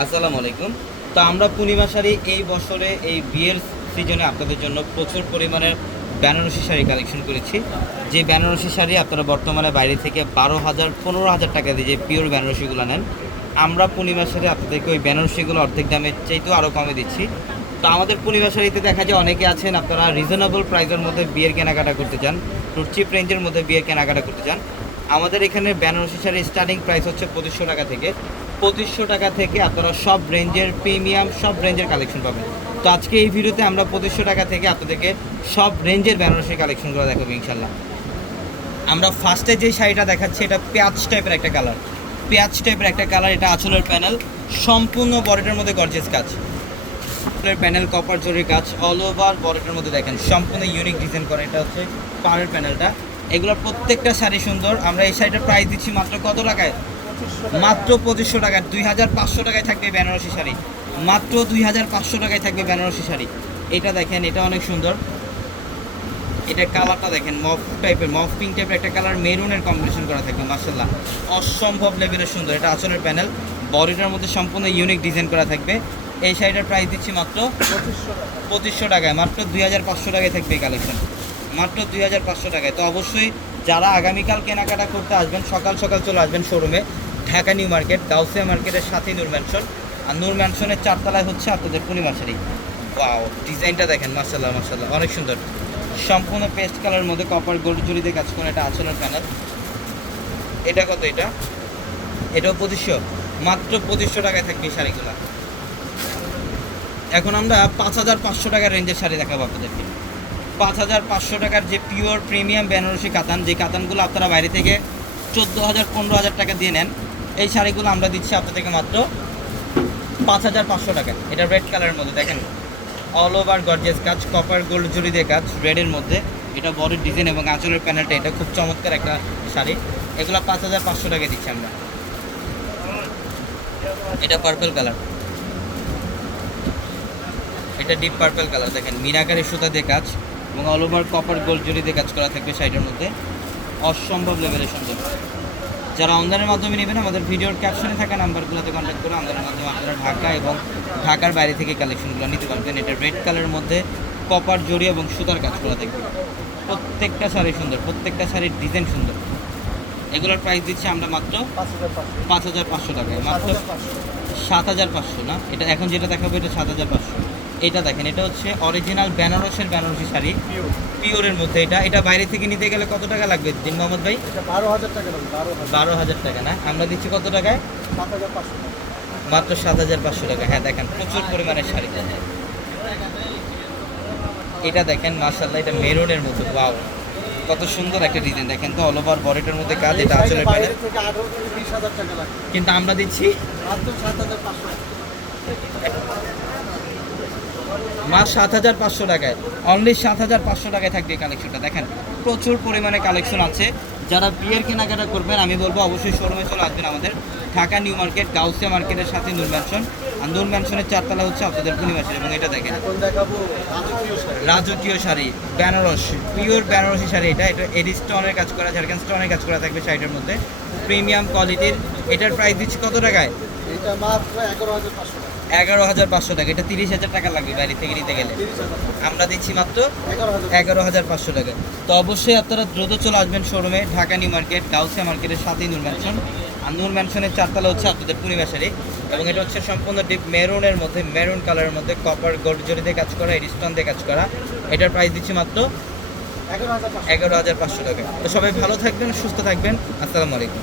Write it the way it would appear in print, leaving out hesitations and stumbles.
আসসালামু আলাইকুম। তো আমরা পূর্ণিমা শাড়ি এই বছরে এই বিয়ের সিজনে আপনাদের জন্য প্রচুর পরিমাণের বেনারসি শাড়ি কালেকশন করেছি। যে বেনারসি শাড়ি আপনারা বর্তমানে বাইরে থেকে 12,000 15,000 টাকা দিয়ে যে পিওর বেনারসিগুলো নেন, আমরা পূর্ণিমা শাড়ি আপনাদেরকে ওই বেনারসিগুলো অর্ধেক দামের চাইতেও আরও কমে দিচ্ছি। তো আমাদের পূর্ণিমা শাড়িতে দেখা যায় অনেকে আছেন আপনারা রিজনেবল প্রাইসের মধ্যে বিয়ের কেনাকাটা করতে চান, একটু চিপ রেঞ্জের মধ্যে বিয়ের কেনাকাটা করতে চান। আমাদের এখানে বেনারসি শাড়ির স্টার্টিং প্রাইস হচ্ছে 2500 টাকা থেকে। 2500 টাকা থেকে আপনারা সব রেঞ্জের প্রিমিয়াম সব রেঞ্জের কালেকশন পাবেন। তো আজকে এই ভিডিওতে আমরা 2500 টাকা থেকে আপনাদেরকে সব রেঞ্জের বেনারসি কালেকশনগুলো দেখাবো ইনশাল্লাহ। আমরা ফার্স্টে যে শাড়িটা দেখাচ্ছি এটা পেঁয়াজ টাইপের একটা কালার, পেঁয়াজ টাইপের একটা কালার। এটা আঁচলের প্যানেল, সম্পূর্ণ বডিটার মধ্যে গর্জিয়াস কাজ, প্যানেল কপার জরির কাজ, অল ওভার বডিটার মধ্যে দেখেন সম্পূর্ণ ইউনিক ডিজাইন করে। এটা হচ্ছে পাড়ের প্যানেলটা। এগুলোর প্রত্যেকটা শাড়ি সুন্দর। আমরা এই শাড়িটার প্রাইস দিচ্ছি মাত্র কত টাকায়? মাত্র 2500 টাকায়। 2500 টাকায় থাকবে বেনারসি শাড়ি, মাত্র 2500 টাকায় থাকবে বেনারসি শাড়ি। এটা দেখেন, এটা অনেক সুন্দর। এটা কালারটা দেখেন, মফ টাইপের, মফ পিঙ্ক টাইপের একটা কালার, মেরুনের কম্বিনেশন করা থাকবে। মার্শাল্লাহ, অসম্ভব লেভেলের সুন্দর। এটা আঁচলের প্যানেল, বডিটার মধ্যে সম্পূর্ণ ইউনিক ডিজাইন করা থাকবে। এই শাড়িটার প্রাইস দিচ্ছি মাত্র 2500 টাকায়। মাত্র 2500 টাকায় থাকবে এই কালেকশন, মাত্র 2500 টাকায়। তো অবশ্যই যারা আগামীকাল কেনাকাটা করতে আসবেন সকাল সকাল চলে আসবেন শোরুমে, ঢাকা নিউ মার্কেট, গাউসিয়া মার্কেটের সাথেই নূর ম্যানশন। আর নূর ম্যানশনের 4 তলায় হচ্ছে আপনাদের পূর্ণিমা শাড়ি। ওয়াও, ডিজাইনটা দেখেন, মার্শাল্লাহ মার্শাল্লাহ, অনেক সুন্দর। সম্পূর্ণ পেস্ট কালারের মধ্যে কপার গোল্ড জরি দিয়ে কাজ করে। এটা আঁচলের প্যানেল। এটা কত? এটাও 2500, মাত্র 2500 টাকায় থাকবে এই শাড়িগুলো। এখন আমরা 5500 টাকার রেঞ্জের শাড়ি দেখাবো আপনাদেরকে। 5500 টাকার যে পিওর প্রিমিয়াম বেনারসি কাতান, যে কাতানগুলো আপনারা বাইরে থেকে 14,000 15,000 টাকা দিয়ে নেন, এই শাড়িগুলো আমরা দিচ্ছি আপনাদেরকে মাত্র 5500 টাকা। এটা রেড কালারের মধ্যে দেখেন, অল ওভার গর্জিয়াস কাজ, কপার গোল্ড জরি দিয়ে কাজ, রেডের মধ্যে। এটা বডির ডিজাইন এবং আঁচলের প্যানেলটা, এটা খুব চমৎকার একটা শাড়ি। এগুলো 5500 টাকা দিচ্ছি আমরা। এটা পার্পল কালার, এটা ডিপ পার্পল কালার। দেখেন মিনাকারি সুতা দিয়ে কাজ এবং অল ওভার কপার গোল্ড জরি দিয়ে কাজ করা থাকবে শাড়িটার মধ্যে। অসম্ভব লেভেলের সুন্দর। যারা অনলাইনের মাধ্যমে নেবেন আমাদের ভিডিওর ক্যাপশনে থাকা নাম্বারগুলোতে কন্ট্যাক্ট করে অনলাইনের মাধ্যমে আপনারা ঢাকা এবং ঢাকার বাইরে থেকে কালেকশনগুলো নিতে পারবেন। এটা রেড কালারের মধ্যে কপার জরি এবং সুতার কাজ করা থাকবে। প্রত্যেকটা শাড়ি সুন্দর, প্রত্যেকটা শাড়ির ডিজাইন সুন্দর। এগুলোর প্রাইস দিচ্ছি আমরা মাত্র 5500 টাকায়, মাত্র 7500 না, এটা এখন যেটা দেখাবো এটা 7500। এটা দেখেন, এটা হচ্ছে অরিজিনাল বেনারসের বেনারসি শাড়ি, পিওরের মধ্যে। এটা বাইরে থেকে নিতে গেলে কত টাকা লাগবে দিন মোহাম্মদ ভাই? 12,000 টাকা লাগবে। 12,000 টাকা না, আমরা দিচ্ছি কত টাকায়? 7,500। মাত্র 7500 টাকা। হ্যাঁ দেখেন, প্রচুর পরিমাণের শাড়ি। এটা দেখেন মাশাআল্লাহ, এটা মেরুনের মতো। ওয়াও, কত সুন্দর একটা ডিজাইন। দেখেন তো অল ওভার বডিটার মধ্যে কাজ। এটা আঁচলের বাইরে প্যানেল, থেকে 18 থেকে 20,000 টাকা লাগবে, কিন্তু আমরা দিচ্ছি মাত্র 7,500 টাকা। মাস 7500 টাকায়, অনলি 7500 টাকায় থাকবে এই কালেকশনটা। দেখেন প্রচুর পরিমাণে কালেকশন আছে। যারা বিয়ের কেনাকাটা করবেন আমি বলবো অবশ্যই শোরুমে চলে আসবেন আমাদের, ঢাকা নিউ মার্কেট, গাউসিয়া মার্কেটের সাথে নূর ম্যানশন। আর নূর ম্যানশনের 4 তলা হচ্ছে আপনাদের পূর্ণিমা শাড়ি। এবং এটা দেখেন এখন দেখাবো রাজকীয় শাড়ি। রাজকীয় শাড়ি, বেনারস, পিওর বেনারসি শাড়ি। এটা এডি স্টোনের কাজ করা, ঝাড়খান স্টোনের কাজ করা থাকবে শাড়িটার মধ্যে, প্রিমিয়াম কোয়ালিটির। এটার প্রাইস দিচ্ছি কত টাকায়? এটা মাত্র 11,500 টাকা। 11,500 টাকা। এটা 30,000 টাকা লাগবে বাইরে থেকে নিতে গেলে, 30,000 আমরা দিচ্ছি মাত্র 11,000। 11,500 টাকা। তো অবশ্যই আপনারা দ্রুত চলে আসবেন শোরুমে, ঢাকা নিউ মার্কেট, গাউসিয়া মার্কেটের সাথেই নূর ম্যানশন। আর নূর ম্যানশনের 4 তলা হচ্ছে আপনাদের পূর্ণিমা শাড়ি। এবং এটা হচ্ছে সম্পূর্ণ ডিপ মেরুনের মধ্যে, মেরুন কালারের মধ্যে কপার গোল্ড জরি দিয়ে কাজ করা, এডি স্টোন দিয়ে কাজ করা। এটার প্রাইস দিচ্ছি মাত্র 11,500। 11,500 টাকা। তো সবাই ভালো থাকবেন, সুস্থ থাকবেন। আসসালামু আলাইকুম।